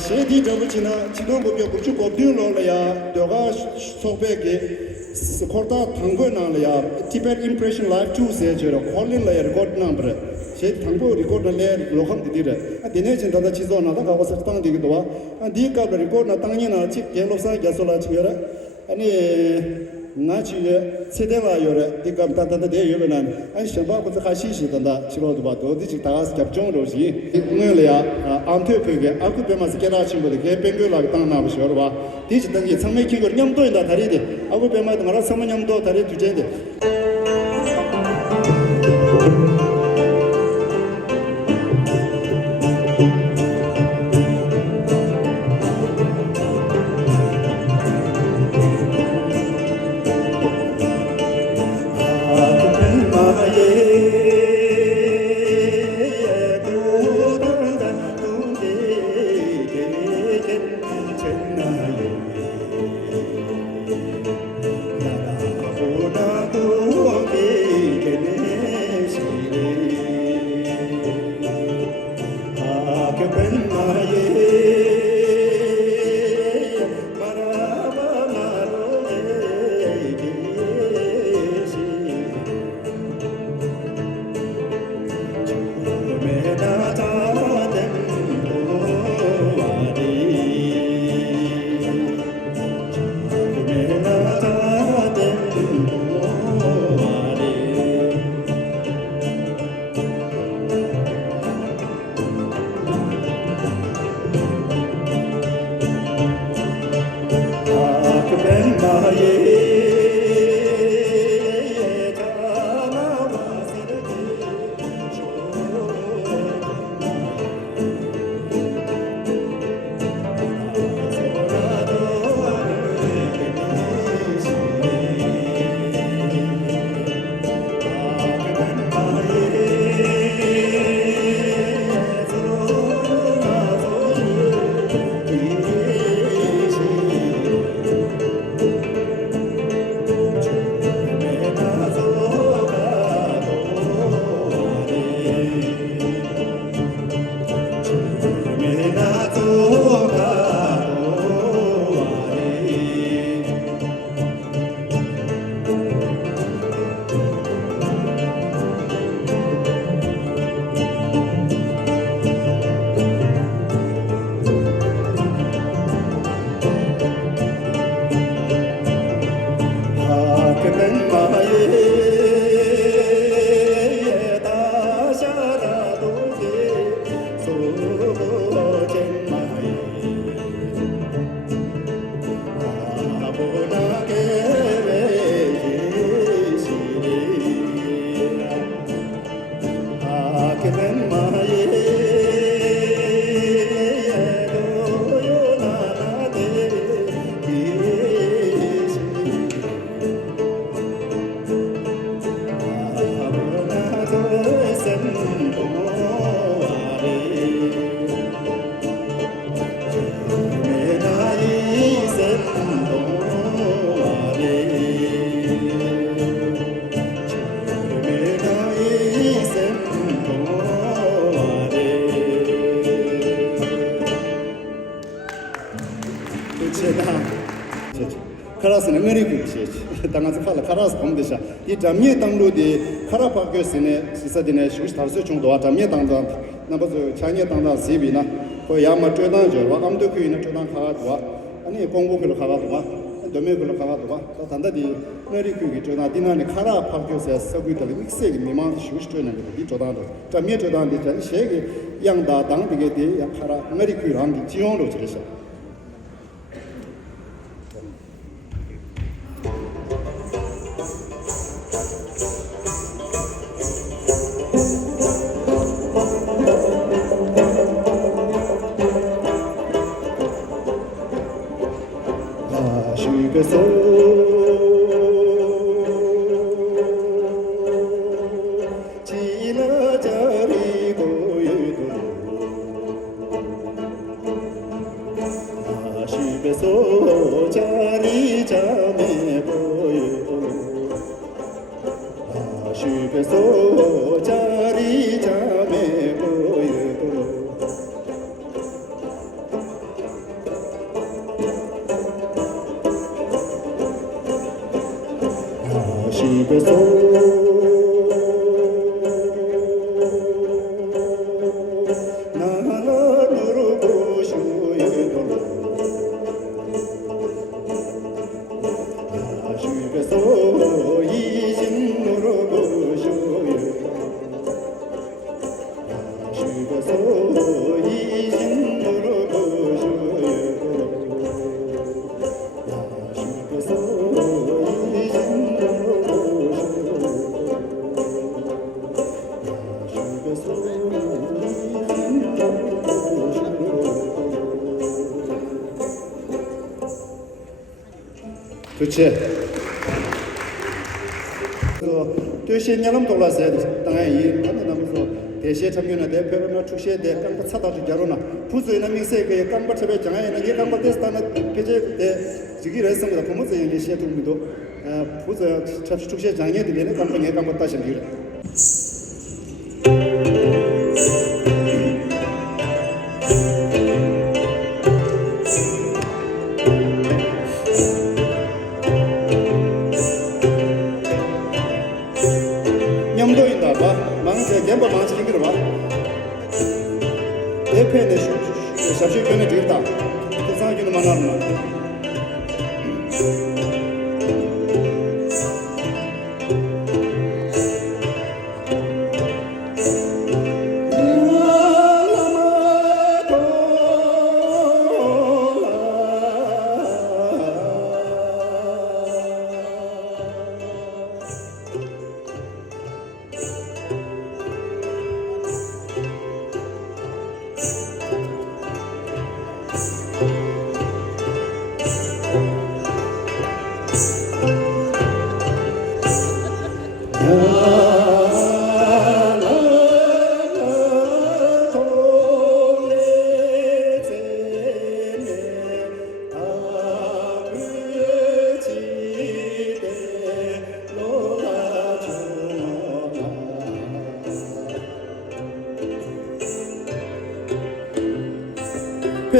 Shedi Jabachina, Chinobuka, Buchu Lolaya, Doga Sobeke, Korta Tango Nalaya, Tibet Impression Live 2 Sejero, Holland Layer record number, Shed Tango record a layer, Loham Dida, the nation of the Chizona, that was a standing door, and the cover record Natangina, Chip, Yellow Gasola Chigara, and Nachi Sedela Yore, the Gamtata de Yuvan, and Shaba was a Hashishi than that Chirobato, Digitas, Capjon Rosi, Mulia, Antepega, Akupemas Gerachi with the Gapengula Tana Shorba, Digital is making a young doing that I read it. I will be my Marasaman daughter to Jade. 카라스는 메리고 당한서 칼라 카라스 범대샤 이 잠미에 당로디 카라파교스네 시사디네 슈스타르스 정도와 잠미에 당다 나버서 차니에 당다 세비나 거 야마 쪼단저 와 암도 그이나 쪼단 가가도와 아니 공부를 가가도와 도메를 가가도와 단다디 메리고기 쪼나 디나네 카라파교스 서비들 믹스에 미만 슈스트는 이 쪼단도 잠미에 쪼단디 전 세계 양다 당디게 디 카라 메리고랑 지용으로 지르셔 그치? 또 신년은 돌아서야 돼. 당연히 이 나는 남서 대 대시에 참여나 대표나 축시에 대한 것 사다지 결혼나 부수이나 민세에 깜바 처배 장애나 이 깜바 테스트나 페이지 때 지기를 했습니다. 부모서 얘기시에 동기도 부수 축시에 장애 되는 깜바에 깜바 다시 비를 냠도인다 봐 망세 겜바 망치 징기로 봐 대패네 샤슈 변에 뒤다 그상기는 만나는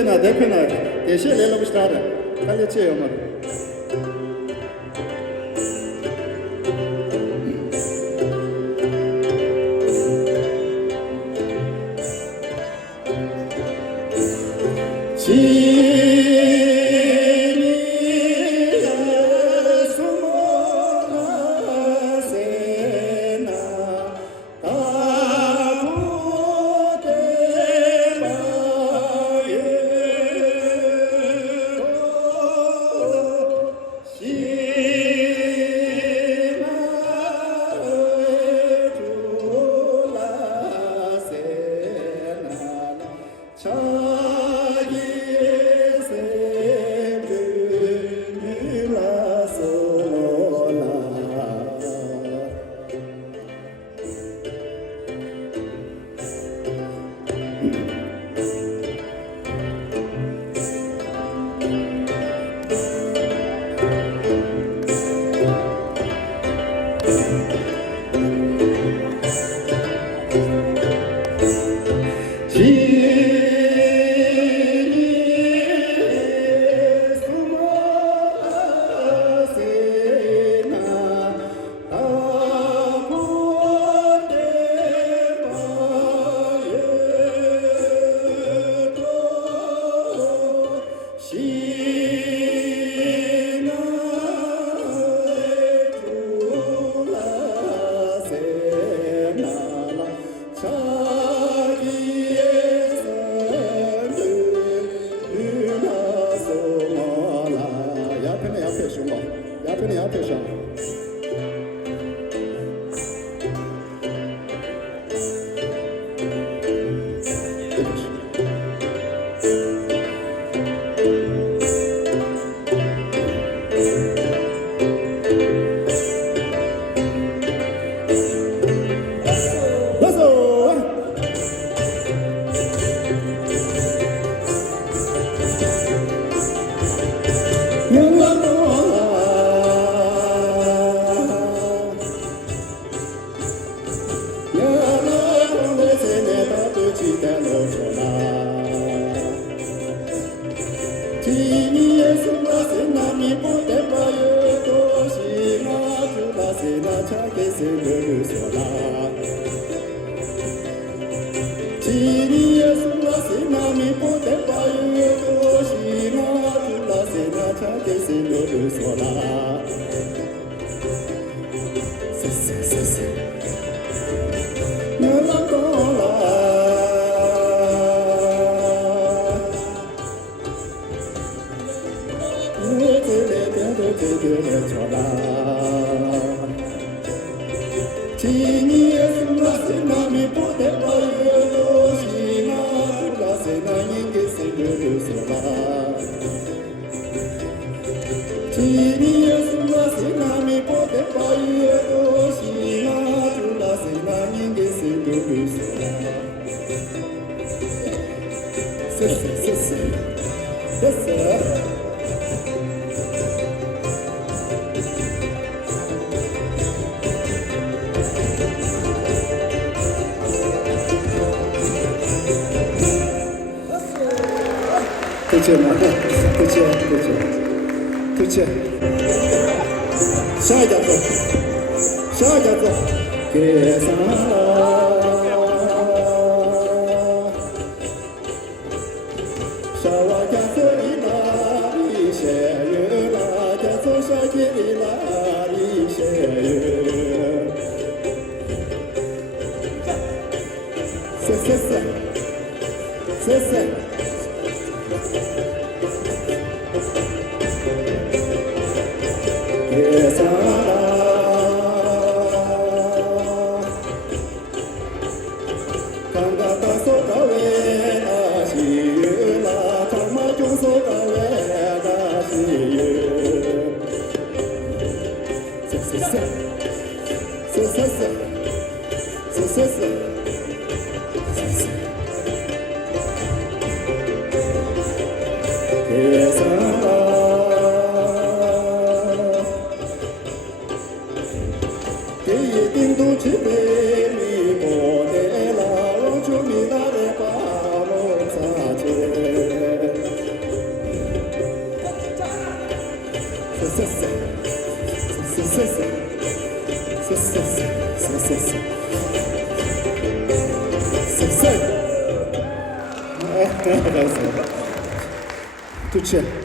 페나 대페나 대시에 내려고 스타트 칼레치에 엄마 Sina, 对不起，下一家走，给啥？沙瓦家走里拉里些月，拉家走下街里拉里些月，是。Tudo certo.